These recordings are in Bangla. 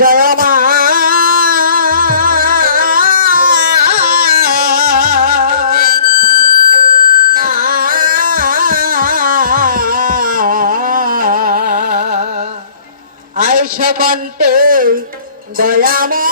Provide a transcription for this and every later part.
জয় মা। আয়ুষ বন্তে দয়ামা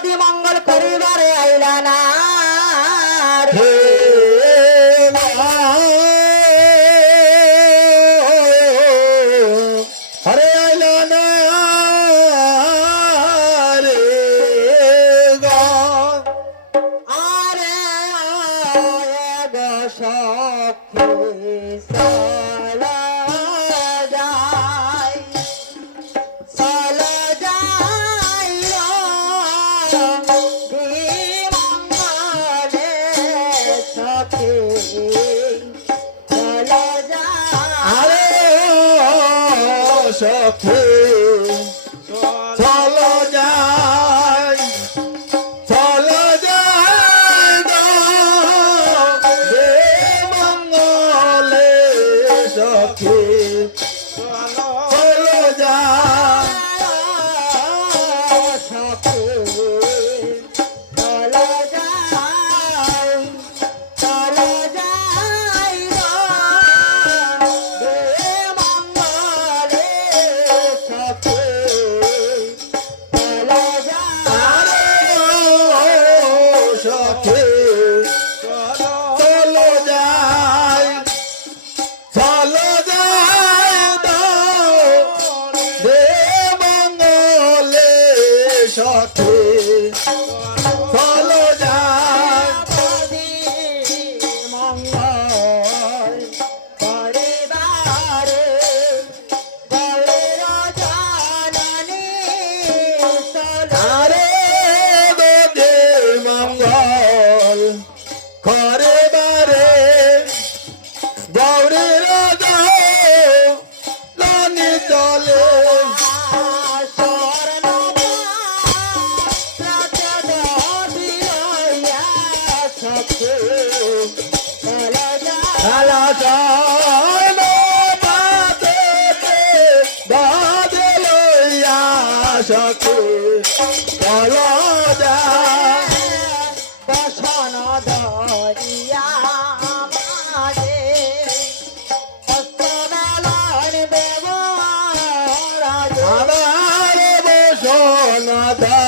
যদি মঙ্গল করিবারে আইলা না Lord, সাথে বলা যায় বাসন ধরিয়া আমার বসনা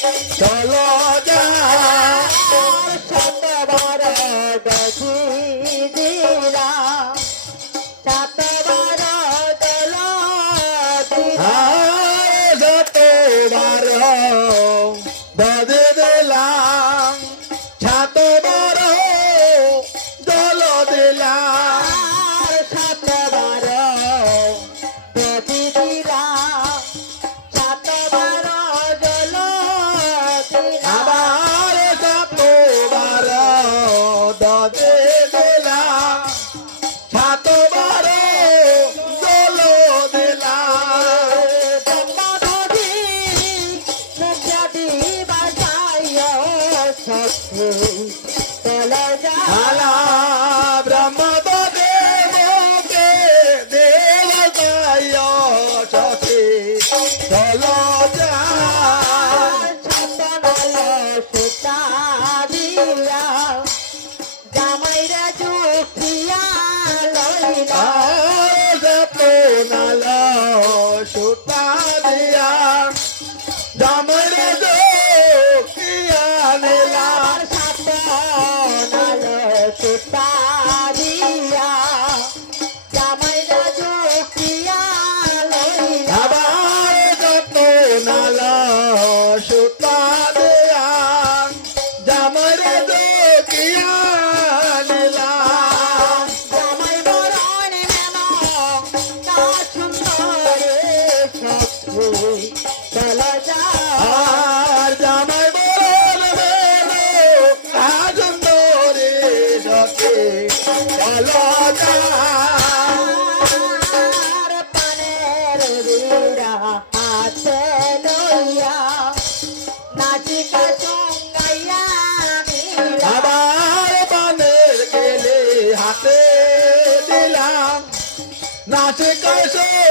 Dollar.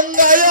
Ganga.